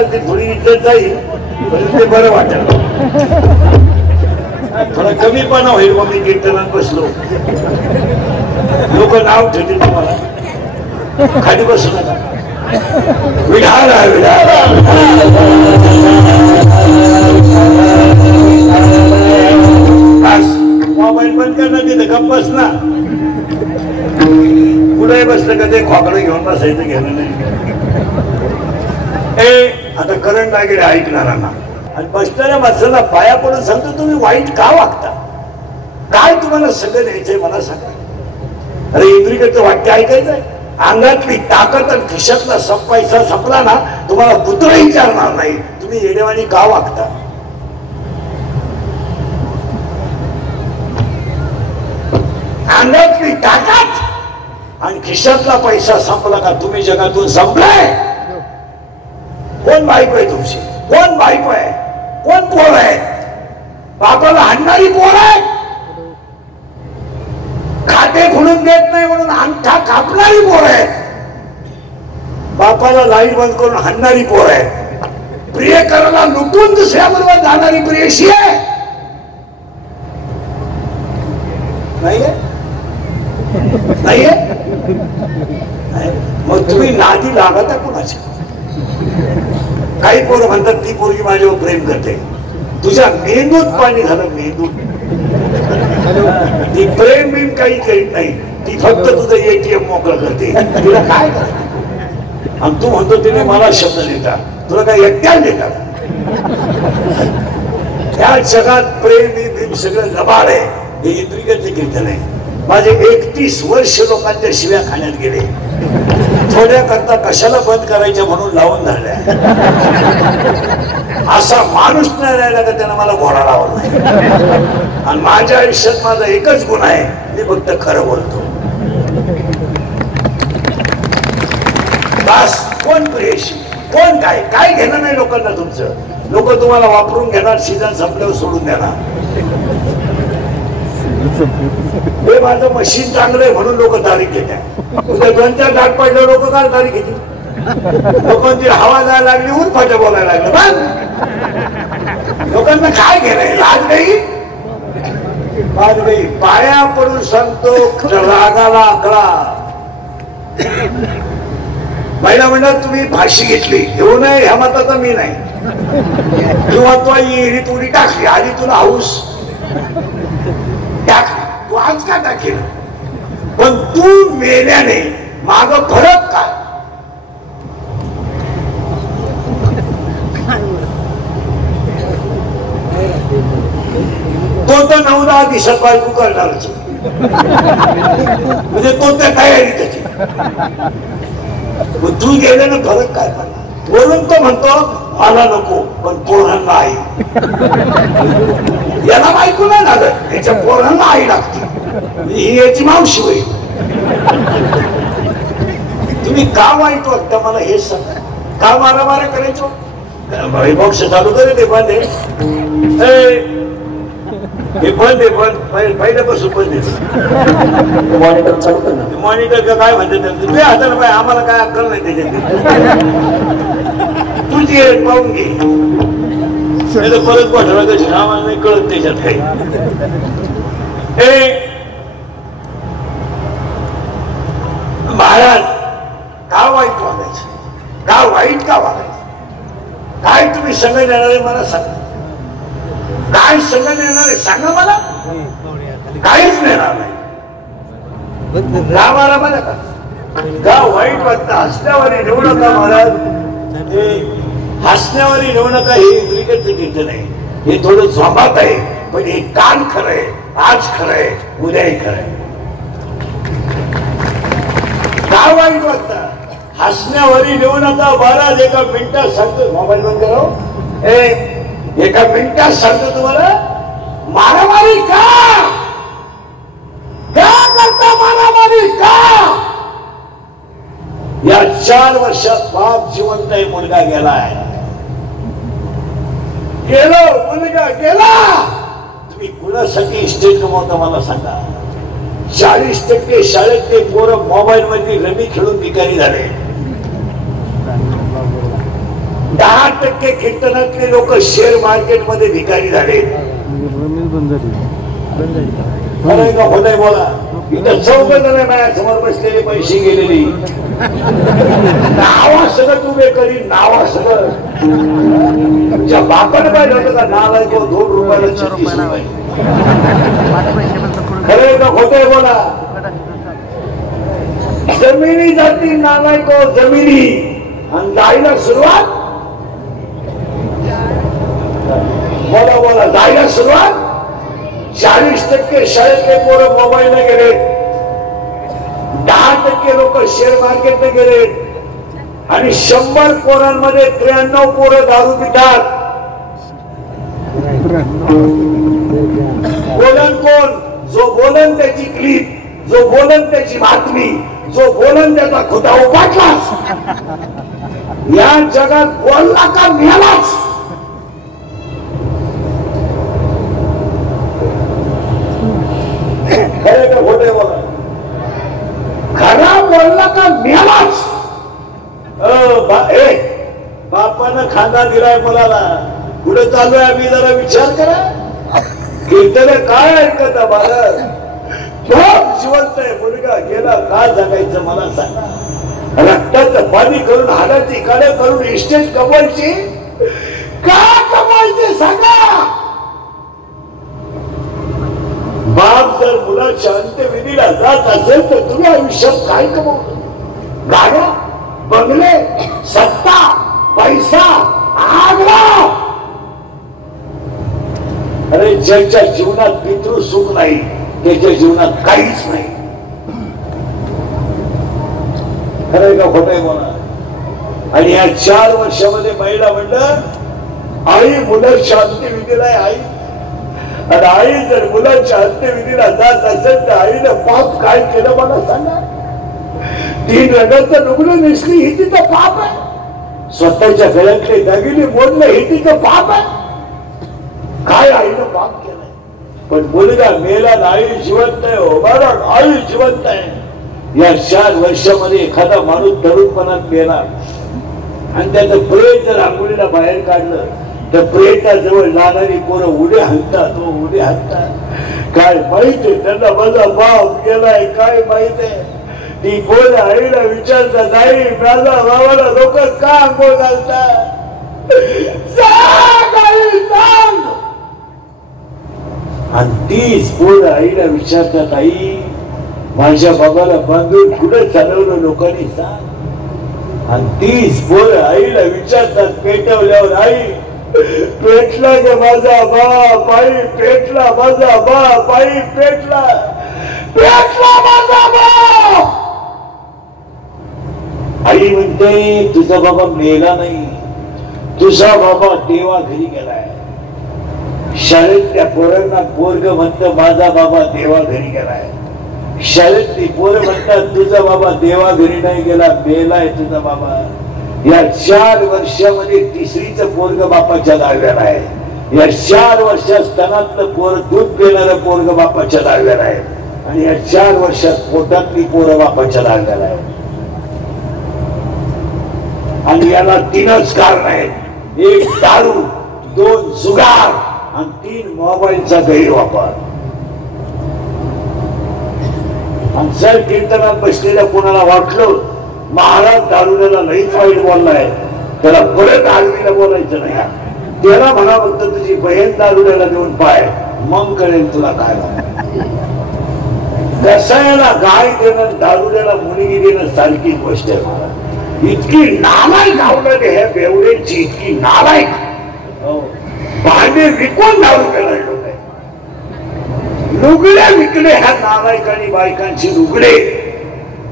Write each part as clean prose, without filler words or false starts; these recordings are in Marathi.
चालते, थोडी इज्जत जाईल पण ते बरं वाटेल, थोडा कमीपणा होईल. मग मी कीर्तनात बसलो, लोक नाव ठेवतील तुम्हाला, खाली बसू नका. विढाल विढाल मोबाईल बंद कर ना, तिथे गप्प बस ना. पुढे बसलं का ते खोकडं घेऊन बसायचं घेणं नाही. आता करंट लागेल ऐकणाऱ्यांना, आणि बसणाऱ्या माणसाला पाया पडून सांगतो, तुम्ही वाईट का वागता, काय तुम्हाला सगळं द्यायचंय मला सांगा. अरे इंद्रियचं वाक्य ऐकायचंय, अंगातली ताकद आणि खिशातला पैसा संपला ना, तुम्हाला पुत्र विचारणार नाही तुम्ही येडेवानी का वागता. अंगातली ताकद आणि खिशातला पैसा संपला का तुम्ही जगातून संपलाय. कोण बायको आहे तुमची, कोण बायको आहे, कोण पोर आहे, बापाला हाणणारी पोर आहे, खाते खुलून देत नाही म्हणून अंगठा कापणारी पोर आहे, बापाला लाईट बंद करून हाणणारी पोर आहे, प्रियकराला लुटून दुसऱ्याबरोबर जाणारी प्रियशी आहे. नाहीये नाहीये, मग तुम्ही नादी लागता कोणाची. काही पोरं म्हणतात ती पोरगी माझ्यावर प्रेम करते, तुझ्या मेंदूत पाणी झालं, मेंदूत. ती प्रेम बिम काही करीत नाही, ती फक्त तुझं एटीएम मोकळं करते. तुला काय करायचं, आणि तू म्हणतो तिने मला शब्द देता, तुला काय एकट्याला देतात. त्या जगात प्रेम बिम सगळं लबाड आहे, हे इंद्रियाचे कीर्तन आहे. माझे 31 वर्ष लोकांच्या शिव्या खाण्यात गेले, थोड्या करता कशाला बंद करायच्या म्हणून लावून धरल्या. असा माणूस नाही राहिला का त्यानं मला घोडा लावला नाही. आणि माझ्या आयुष्यात माझा एकच गुण आहे, मी फक्त खरं बोलतो. बस, कोण प्रेयशी, कोण काय काय घेणं नाही लोकांना तुमचं. लोक तुम्हाला वापरून घेणार, सीझन संपल्यावर सोडून देणार. हे माझं मशीन चांगलं आहे म्हणून लोक तारीख घेतात. उद्या 2-4 डाग पडले लोक काय तारीख घेतील. लोकांची हवा जायला लागली, ऊन फाटे बोलायला लागलं, लोकांना काय घेणं. लाज नाही, लाज नाही. पाया पडून सांगतो, रागाला आकडा. महिला म्हणतात तुम्ही फाशी घेतली, घेऊ नये ह्या मताचा मी नाही. किंवा तो इरी तुरी टाकली, आधी तुला हाऊस टाकली, तू आज का टाकेल, पण तू मेल्याने माग फरक काय. तो तर 9-10 दिवसात बायको करणारच, म्हणजे तो त्या तयारी त्याची. तू गेल्यानं फरक काय पडला. बोलून तो म्हणतो मला नको, पण पोरांना आई. याला बायको नाही लागत, याच्या पोरांना आई लागते, ही याची मावशी होईल. तुम्ही का वाईट वाटता मला हे सांगा, का मारामारा करायचो. बॉक्स चालू करे ते बंद आहे, हे बंद आहे, बंद पहिल्यापासून बंद आहे. मॉनिटर चालू कर ना. मॉनिटर का काय म्हणते तुझ्या हाताला पाय, आम्हाला काय अक्कल नाही त्याच्यात. तुझी पाहून घे, परत पाठवला कशी आम्हाला नाही कळत त्याच्यात काही. महाराज का वाईट वागायचं, का वाईट का वागायचं, काय तुम्ही संग देणार आहे मला सांगा. काय संग देणार आहे सांगा मला. काहीच देणार नाही. का मारा मला का वाईट वाटतं. हसण्यावर येऊ नका महाराज, हसण्यावर येऊ नका. हे इंद्रियाचं कीर्तन आहे, हे थोडं झोपात आहे, पण हे काल खरंय, आज खरंय, उद्याही खरंय. का वाईट वाटतं. हसण्यावरी नेऊ नका महाराज. एका मिनिटात सांगतो, मोबाईल बंद करा. एका मिनिटात सांगतो तुम्हाला, मारामारी का करता, मारामारी का. या 4 वर्षात बाप जिवंत आहे, मुलगा गेलाय. गेलो मुलगा गेला. तुम्ही कुणासाठी इस्टेट कमवता मला सांगा. 40% शाळेतले पोरं मोबाईल मध्ये रमी खेळून भिकारी झाले. 10% कीर्तनातले लोक शेअर मार्केट मध्ये भिकारी झाले. होतंय बोला. इथं 14 जण माझ्यासमोर बसलेले पैसे गेलेली नावा सगळं उभे करी नावा सगळं तुमच्या बापाने पाहिजे होतं का नाला 2 रुपयाला 36 रुपये. खरंय का खोटंय बोला. जमिनी जाती नालायक जमिनी आणि जायला सुरुवात बोला बोला जायला सुरुवात. 40% शाळेतले पोरं मोबाईलने गेले. 10% लोक शेअर मार्केटने गेले आणि 100 पोरांमध्ये 93 पोरं दारू पितात. बोलन कोण? जो बोलन त्याची क्लिप, जो बोलन त्याची बातमी, जो बोलन त्याचा खोटा उपाटलाच. या जगात बोलला का मिळालाच. खरे का खोटे बोला. खरा बोलला का मिळालाच. बापानं खांदा दिलाय मुलाला. पुढे चालू आहे आम्ही जरा विचार करा. कीर्तन काय ऐकता बाळा. जिवंत आहे मुलगा गेला का जगायचं मला सांगा. रक्ताचं पाणी करून हाडाची काढे करून इस्टेट कमवायची का कमवायचे सांगा. बाप जर मुलाच्या अंत्यविधीला जात असेल तर तुम्ही आयुष्यात काय कमवलं. गाड्या बंगले सत्ता पैसा आग्रा. अरे ज्याच्या जीवनात पितृ सुख नाही त्याच्या जीवनात काहीच नाही. खरंय का खोटंय बोला. आणि या 4 वर्षामध्ये महिला म्हणलं आई मुलाच्या अंत्यविधीला आई. आणि आई जर मुलाच्या अंत्यविधीला जात असेल तर आईनं पाप काय केलं मला सांगा. 3 रंगाचं लुगडं नेसली ही तिचं पाप आहे. स्वतःच्या गळ्यातले दागिने मोडलं हे तिचं पाप आहे. काय आईनं पाप केलंय. पण मुलगा मेला आई जिवंत आहे. उभारण आई जिवंत आहे. या 4 वर्षामध्ये एखादा माणूस तरुणपणात मेला आणि त्याचं प्रेत जर आंघोळीला बाहेर काढलं तर प्रेताजवळ जाणारी पोरं उड्या हाणतात. उड्या हाणतात. काय माहित आहे त्यांना माझा बाप गेलाय काय माहित आहे. ती पोरं आईला विचारतात आई माझा बाबाला लोक का आंघोळ घालतात. आणि तीच पोरं आईला विचारतात आई माझ्या बाबाला बांधून कुठे चालवलं लोकांनी सांग. आणि तीच पोरं आईला विचारतात पेटवल्यावर आई पेटला ग माझा बाप. आई पेटला माझा बाप. आई पेटला पेटला माझा बाप. आई म्हणते तुझा बाबा मेला नाही. तुझा बाबा देवा घरी गेलाय. शाळेतल्या पोरांना पोरग म्हणतं माझा बाबा देवा घरी गेलाय. शाळेतली पोरं म्हणतात तुझा बाबा देवा घरी नाही गेला मेलाय तुझा बाबा. या 4 वर्षामध्ये 3रीचं पोरग बापाच्या दाव्याला आहे. या 4 वर्षात स्तनातलं पोर दूध पिणारं पोरग बापाच्या दाव्याला आहे. आणि या 4 वर्षात पोटातली पोरं बापाच्या दाव्याला आहे. आणि याला 3च कारण आहेत. 1 दारू, 2 जुगार आणि 3 मोबाईलचा गैरवापर. आणि जर कीर्तनात बसलेल्या कोणाला वाटलं महाराज दारुड्याला लईच वाईट बोललाय त्याला परत आळवीला बोलायचं नाही. त्याला म्हणा फक्त तुझी बहीण दारुड्याला देऊन पाय मग कळेल तुला काय. कसायला गाय देणं दारुड्याला मुलगी देणं सारखी गोष्ट आहे. महाराज इतकी नालायक आवडत ह्या बेवड्यांची इतकी नालायक. भांडे विकून दारू प्यायला लोक लुगडे विकले. ह्या नालायकांनी बायकांची लुगडे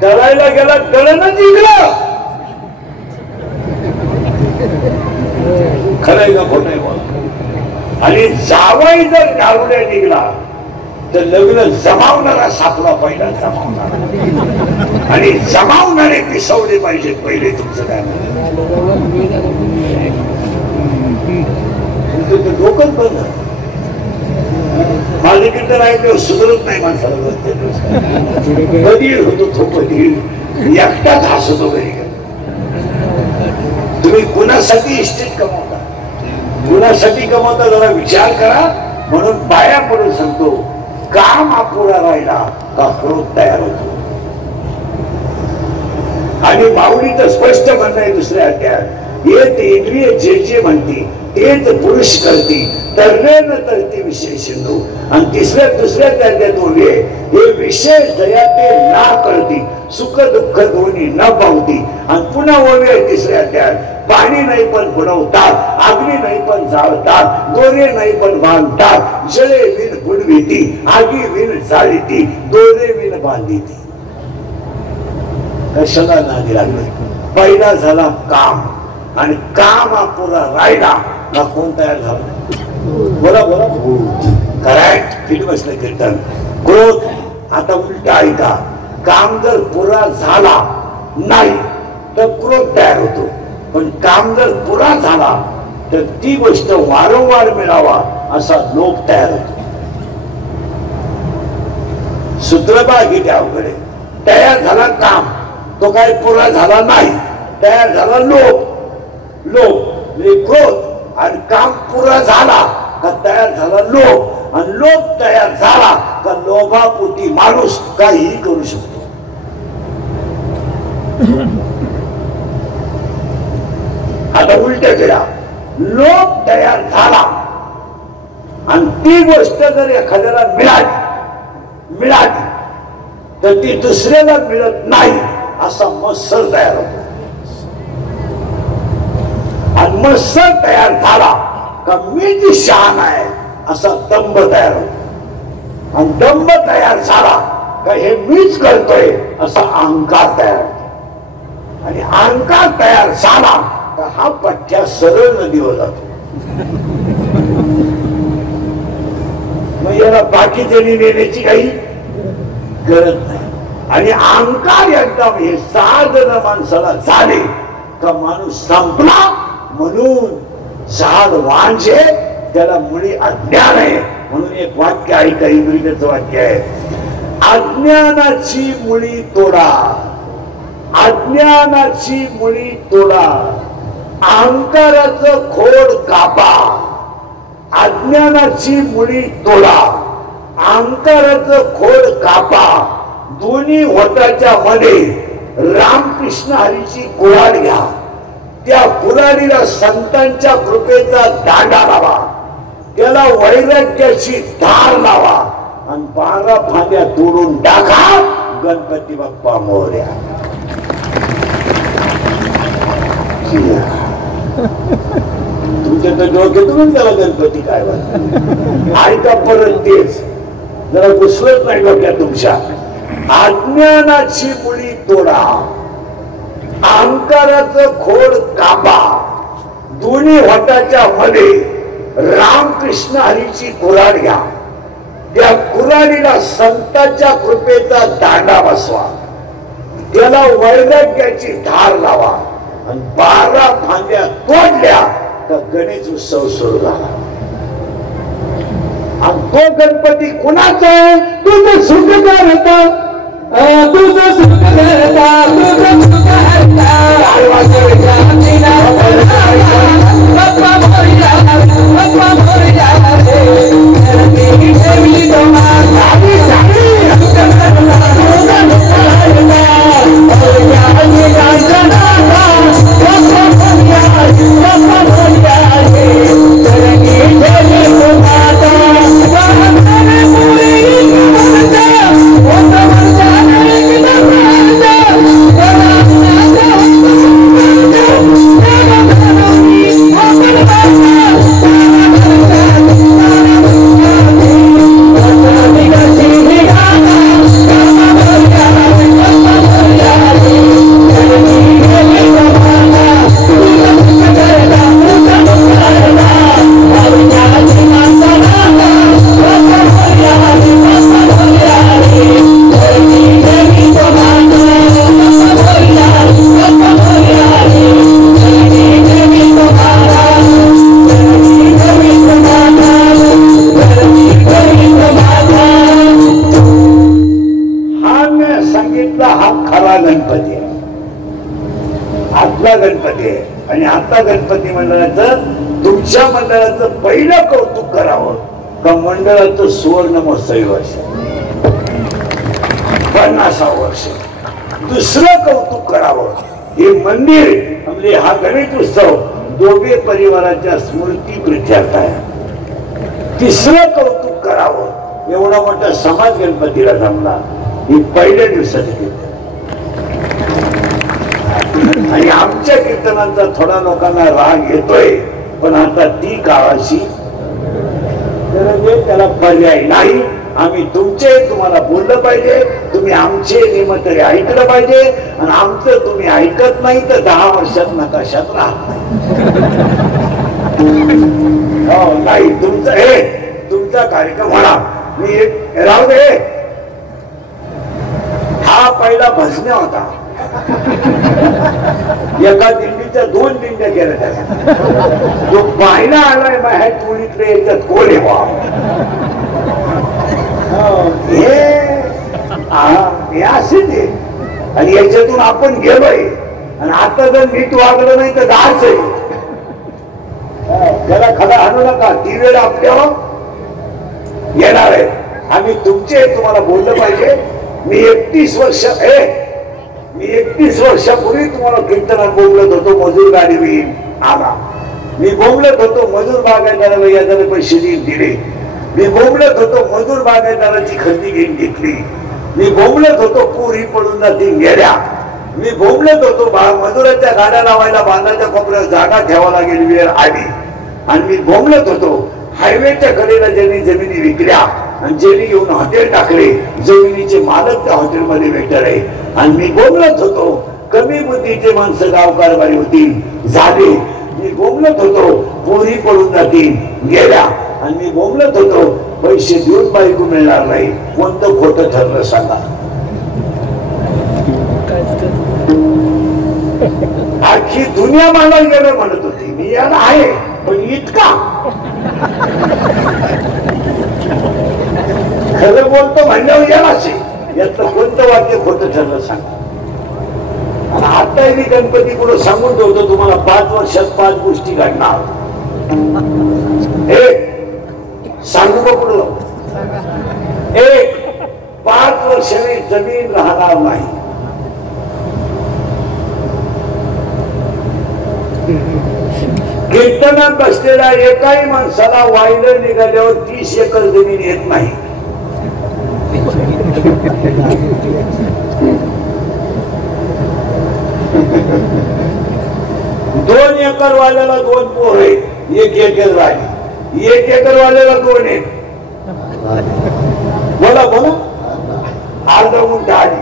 दळायला गेला दळणच जिंकलं. खरंय का खोटंय बोल. आणि जावई जर दारुड्या निघला तर लग्न जमावणारा सापडा पहिला जमावणारा. आणि जमावणारे पिसवले पाहिजेत पहिले. तुमचं काय डोकंच बंद. माझे कीर्तन ऐकलं सुधरत नाही माणसाला. कधी होतो तो कधी एकटाच हसतो घरी. तुम्ही कुणासाठी इस्टेट कमवता, कुणासाठी कमवता जरा विचार करा. म्हणून पाया पडून सांगतो, काम अपुरा राहिला का क्रोध तयार होतो. आणि माऊलीचं स्पष्ट म्हणणं आहे दुसऱ्या अध्यायात, येत इंद्रिय जे जे म्हणते तेच पुरुष करते, तरणे न तरते विषय सिंधू. आणि दुसऱ्या अध्यायात ओळी आहे, हे विषय दया ते ना करते, सुख दुःख दोन्ही न पावती. आणि पुन्हा ओळी आहे तिसऱ्या अध्यायात, पाणी नाही पण बुडवतात, अग्नी नाही पण जाळतात, दोरे नाही पण बांधतात, जळे विण बुडविती, आगी विण जाळीती, दोरे विण बांधिती. कशाला नादी लागले. पहिला झाला काम, आणि काम अपुरा राहिला का कोण तयार झाला. बोला बोला, करेक्ट, फिट बसलं कीर्तन. क्रोध आता उलटा ऐका, काम जर पुरा झाला नाही तर क्रोध तयार होतो, पण काम जर पुरा झाला तर ती गोष्ट वारंवार मिळावा असा लोभ तयार होतो. सूत्रबा किती अवघड आहे. तयार झाला काम, तो काय पुरा झाला नाही, तयार झाला लोभ. लोभ म्हणजे क्रोध, आणि काम पुरा झाला का तयार झाला लोभ, आणि लोभ तयार झाला का लोभापोटी माणूस काहीही करू शकतो. आता उलट केला, लोभ तयार झाला आणि ती गोष्ट जर एखाद्याला मिळाली तर ती दुसऱ्याला मिळत नाही असा मत्सर तयार होतो. आणि मत्सर तयार झाला का मी जी शहाणा आहे असा दंभ तयार होतो. आणि दंभ तयार झाला का हे मीच करतोय असा अहंकार तयार होतो. आणि अहंकार तयार झाला का हा पठ्या सरळ नदीवर जातो. मग याला बाकीच्यांनी नेण्याची काही गरज नाही. आणि अहंकार एकदम हे 6 जण माणसाला झाले का माणूस संपला. म्हणून झाड वांझे त्याला मुळी अज्ञान आहे. म्हणून एक वाक्य ऐका, इंग्रजीचं वाक्य आहे, अज्ञानाची मुळी तोडा, अज्ञानाची मुळी तोडा, अहंकाराचं खोड कापा. अज्ञानाची मुळी तोडा, अहंकाराचं खोड कापा. दोन्ही होटाच्या मध्ये रामकृष्ण हरीची कुऱ्हाड घ्या, त्या कुऱ्हाडीला संतांच्या कृपेचा दांडा लावा, त्याला वैराग्याची धार लावा आणि 12 फांद्या तोडून टाका. गणपती बाप्पा मोरया. तुमच्या तर डोक्यातून त्याला गणपती काय ऐका. परत तेच जरा घुसलत नाही डोक्यात तुमच्या. अज्ञानाची मुळी तोडा, अहंकाराचं खोड कापा. दोन्ही होटाच्या मध्ये रामकृष्ण हरीची कुऱ्हाड घ्या, त्या कुऱ्हाडीला संतांच्या कृपेचा दांडा बसवा, त्याला वैराग्याची धार लावा आणि 12 फांद्या तोडल्या तर गणेश उत्सव सुरू झाला. आणि तो गणपती कुणाचा आहे? तुझं सुख करता, तुझं सुख करता, तुझं सुख करता. बाप्पा मोरया, बाप्पा मोरया रे, तेरी देवी तुम्हारा मधला गणपती आहे आणि आता गणपती मंडळाचं तुमच्या मंडळाचं पहिलं कौतुक करावं का मंडळाचं सुवर्ण महोत्सवी वर्ष 50वं वर्ष. दुसरं कौतुक करावं हे मंदिर म्हणजे हा गणेश उत्सव दोघे परिवाराच्या स्मृती प्रित्यर्थ आहे. तिसरं कौतुक करावं एवढा मोठा समाज गणपतीला जमला ही पहिल्या दिवसाची कीर्तन आणि आमच्या कीर्तनांचा थोडा लोकांना राग येतोय पण आता ती काळाची त्याला पर्याय नाही. आम्ही तुमचे तुम्हाला बोललं पाहिजे, तुम्ही आमचे नियम तरी ऐकलं पाहिजे आणि आमचं तुम्ही ऐकत नाही तर 10 वर्षात नकाशात राहत नाही. तुमचं हे तुमचा कार्यक्रम म्हणा मी राहू दे. हा पहिला भजन्या होता. एका दिंडीच्या 2 दिंड्या केल्या त्याला. जो पाहिला आलाय बाहेर पुणीतले याच्यात कोण आहे हे असे ते आणि याच्यातून आपण गेलोय आणि आता जर नीट वागलं नाही तर दाच आहे. त्याला खडा आणू नका. ती वेळ आपल्यावर येणार आहे. आम्ही तुमचे तुम्हाला बोललं पाहिजे. मी 31 वर्षापूर्वी तुम्हाला कीर्तनात बोलत होतो मजूर गाडी होईल आला. मी बोलत होतो मजूर बागायतदाराला याच्याने पैसे दिले. मी बोलत होतो मजूर बागायतदाराची खरेदी घेऊन घेतली. मी बोलत होतो पुरी पडून जाती गेल्या. मी बोलत होतो मजुराच्या गाड्या लावायला बांधाच्या कोपऱ्यावर जागा ठेवा लागेल वेळ आली. आणि मी बोलत होतो हायवेच्या कडेला ज्यांनी जमिनी विकल्या आणि ज्यांनी येऊन हॉटेल टाकले जमिनीचे मालक त्या हॉटेलमध्ये भेटणार आहे. आणि मी बोलत होतो कमी बुद्धीचे माणसं गावकारभारी होतील झाले. मी बोलत होतो पोरी पडून जातील गेल्या. आणि मी बोलत होतो पैसे देऊन बायको मिळणार नाही. कोणतं खोटं ठरलं सांगा. आखी दुनिया मला गेलं म्हणत होती मी याला आहे पण इतका खरं बोलतो म्हणल्यावर याला यातलं कोणतं वाक्य खोटं ठरलं सांगा. आता मी गणपती पुढे सांगून ठेवतो तुम्हाला 5 वर्षात 5 गोष्टी घडणार. एक सांगू का पुढं. 1 5 वर्षाने जमीन राहणार नाही. कीर्तनात बसलेल्या एकाही माणसाला वाहिलं निघाल्यावर 30 एकर जमीन येत नाही. दोन एकर वाल्याला 2 पोर आहेत. 1 एकर राहिली. 1 एकर वाल्याला 2 आहेत. बोला बोला. अर्धा गुंठ आली.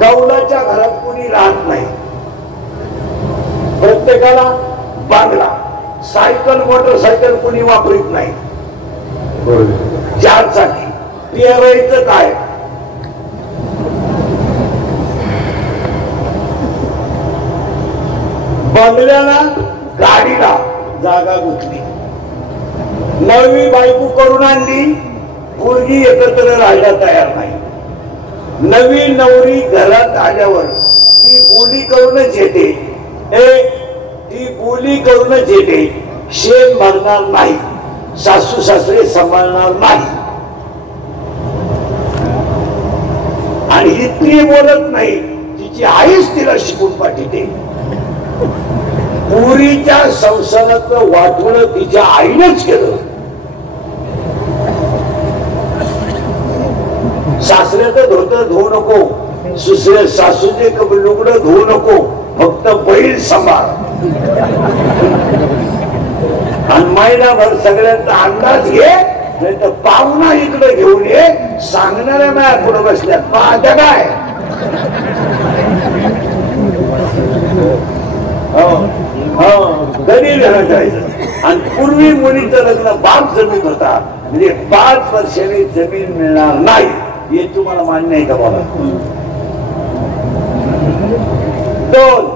कौलाच्या घरात कुणी राहत नाही. प्रत्येकाला बांगला सायकल मोटरसायकल कुणी वापरत नाही. 4 चाकी पेरायचं काय. बंगल्याला गाडीला जागा गुंतली. नवी बायको करून आणली. पोरगी एकत्र राहायला तयार नाही. नवीन नवरी घरात आल्यावर ती बोली करूनच येते. ती बोली करूनच येते. शेण भरणार नाही. सासू सासरे सांभाळणार नाही. आणि इतकी बोलत नाही. तिची आईच तिला शिकून पाठवते. पुरीच्या संसाराचं वाटवणं तिच्या आईनेच केलं. सासऱ्याचं धोतर धुवू नको. सासूचे लुगडं धुवू नको. फक्त बैल सांभाळ. आणि महिनाभर सगळ्यांचा अंदाज घे नाही तर पाहुणा इकडे घेऊन ये. सांगणाऱ्या माझ्या पुढे बसल्यात पाहत्या काय. गरीब करायचं. आणि पूर्वी मुलीचं लग्न बाप जमीन होता. म्हणजे 5 वर्षांनी जमीन मिळणार नाही. हे तुम्हाला मान्य आहे का बाबा. 2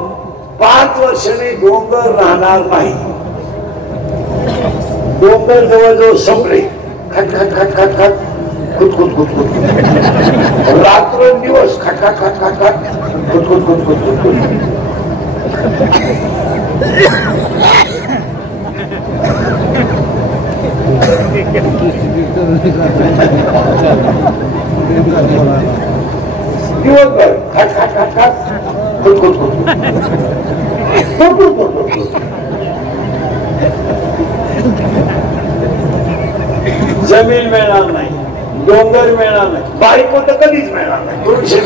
5 वर्षांनी डोंगर राहणार नाही. डोंगर जवळजवळ संपले. खट खट खट खट खट खुट खुट खुट खुट. रात्र दिवस खट खट खट खट खट खुट खुट खुट खुट खुट खुट. दिवसभर खाट खाट खाट खाट जमीन मिळणार नाही, डोंगर मिळणार नाही, बायको तर कधीच मिळणार नाही, 200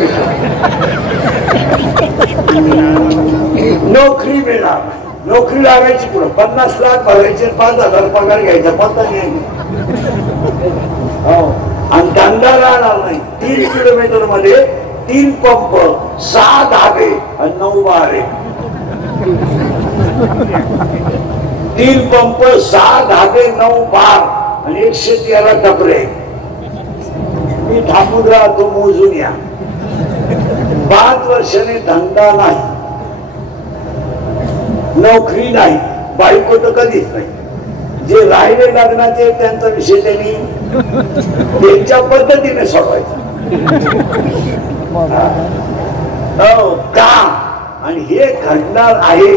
नोकरी मिळणार नाही. नोकरी लागायची पुढं 50 लाख भरायचे, 5,000 पगार घ्यायचा, पत्ता नाही. आणि धंदा राहणार नाही. 3 किलोमीटर मध्ये 3 पंप, 6 धाबे आणि 9 बारे. 3 पंप, 6 धाबे, 9 बार आणि 113 टपरे. मी थांबून राहतो, मोजून या. 5 वर्षाने धंदा नाही, नोकरी नाही, बायको तर कधीच नाही. जे राहिले लग्नाचे त्यांचा विषय त्यांनी त्यांच्या पद्धतीने सोडवायचा. का? आणि हे घडणार आहे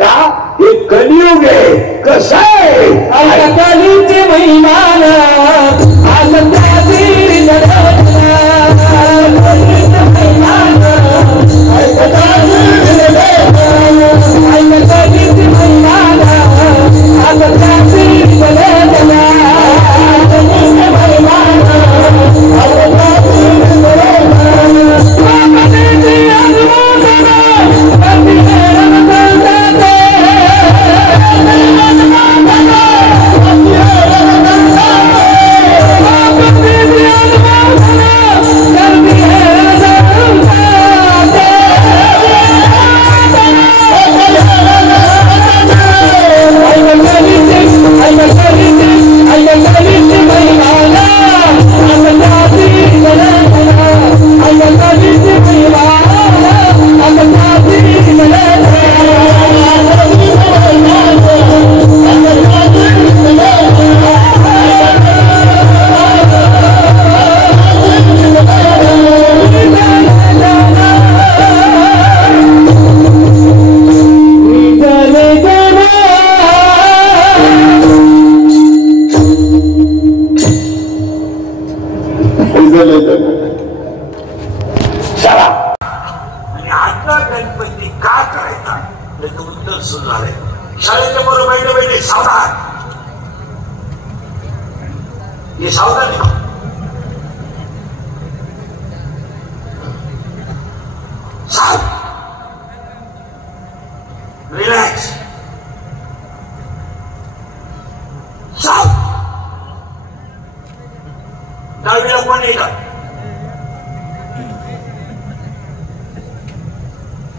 का? हे कलियुग आहे. कसं आहे? कलियुगचे महिमान शाळेच्या बरोबर बैठे बैठे सावधान. हे सावधान रिलॅक्स. दहावीला कोण येतं?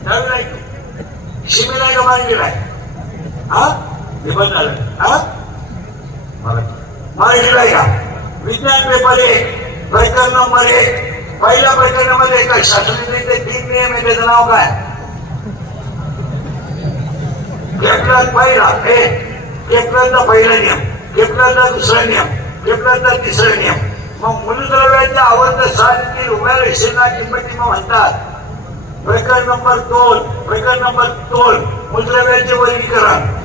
दहावीला येतो. शिमेला आहे का मार्गीला आहे? हे बंद झालं. मार्गीला आहे का? विज्ञान पेपर 1 प्रकरण नंबर 1 पहिल्या प्रकरणामध्ये एका शास्त्रज्ञाचे 3 नियम आहे. त्याचं नाव काय? केप्लर पहिला केप्लरचा पहिला नियम, केप्लरचा दुसरा नियम, केप्लरचा तिसरा नियम. मग मूलद्रव्याच्या आवर्त सारणीतील उभ्या रेषेला किंमतीमा म्हणतात. प्रकरण नंबर 2 मूलद्रव्याचे वर्गीकरण.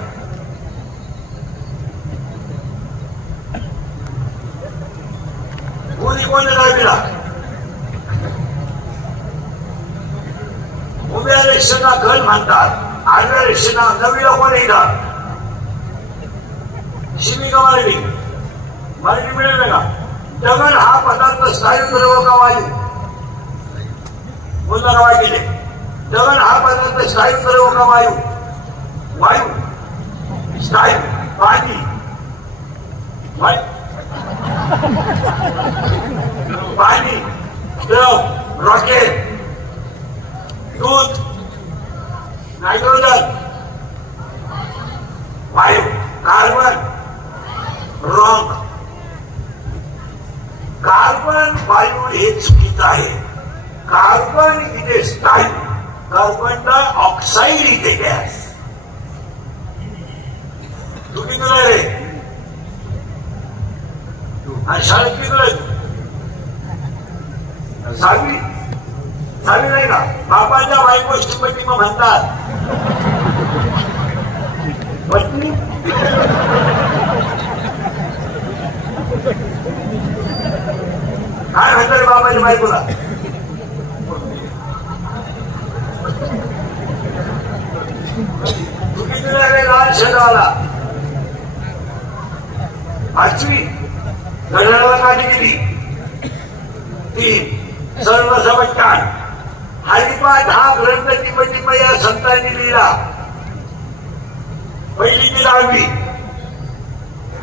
कोणी कोणत्या दहावीला? उभ्या रेषेला घन म्हणतात, आडव्या रेषेला. दहावीला कोण येतात? शिमी का मार्गी? मार्गी मिळेल का? दगड हा पदार्थ स्थायू द्रव का वायू? बोलला का वाय? दगड हा पदार्थ स्थायू द्रव का वायू? वायू. स्थायू. पाणी. पाणी, द्रव, रॉकेट, दूध, नायट्रोजन, वायू, कार्बन. रॉंग. कार्बन वायू हे चुकीचं आहे. कार्बन इथे स्थायू, कार्बन डायऑक्साइड इथे गॅस. तुम्ही तुला रे आणि शाळेत किती सावी नाही का? बापाच्या बायको श्रीमती म्हणतात. पत्नी काय म्हणतो रे बाबाची बायकोला तुम्ही तुला लाल शर्टवाला 8वी गणनाला काढली गेली 3 सर्व समजतात हरिपाठ हा ग्रंथ टिंब या संतांनी लिहिला पहिली ती 10वी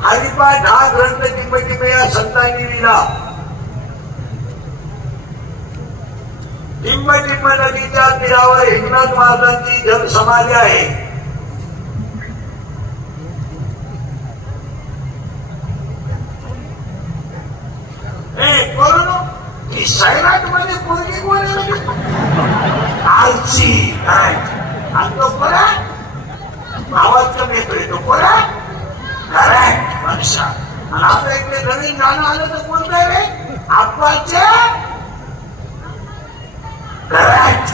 हरिपाठ हा ग्रंथ टिंब या संतांनी लिहिला टिंब नदीच्या तीरावर एकनाथ महाराजांची जलसमाधी आहे की सैराट मध्ये पोरगी कोण आलची काय आणि तो पोरा आवाज कमी येतोय तो पोरा करेक्ट मनुष्य आणि आता इकडे नवीन गाणं आलं तर कोणतं आहे रे आप्पाचे करेक्ट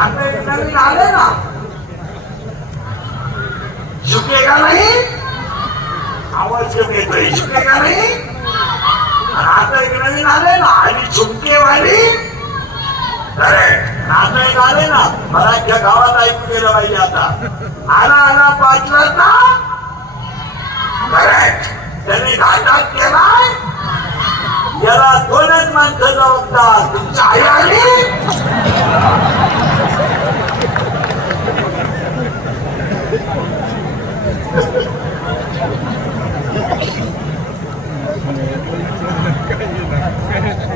आता एक नवीन आले ना झुकेगा नाही आवाज कमी येतोय झुकेगा नाही आता एक नवीन आले ना आणि झुमकेवाली करेक्ट आता एक आले ना मराठ्या गावात ऐकून गेलं पाहिजे आता आला आला पाचला करेक्ट त्यांनी घाटात केलाय याला 2च माणसं जबाबदार तुमची आई आली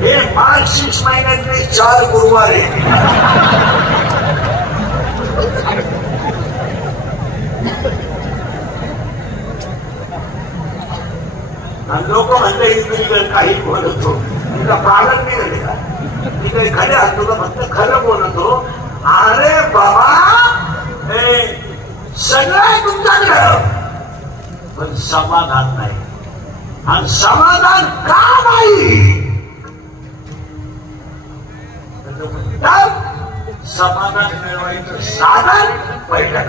हे मार्च महिन्यातले 4 गुरुवार लोक म्हणते तुम्ही काही बोलतो तुला पालन नाही झाले का मी काही खरे तुला फक्त खरं बोलतो अरे बाबा हे सगळं तुमच्याकडे पण समाधान नाही आणि समाधान का नाही समाधान मिळवायचं साधन पहिल्या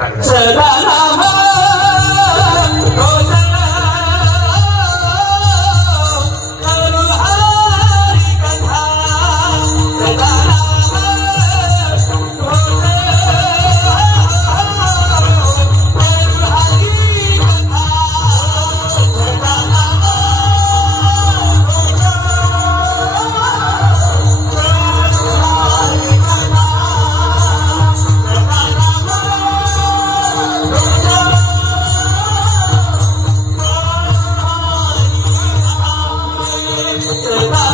Bye.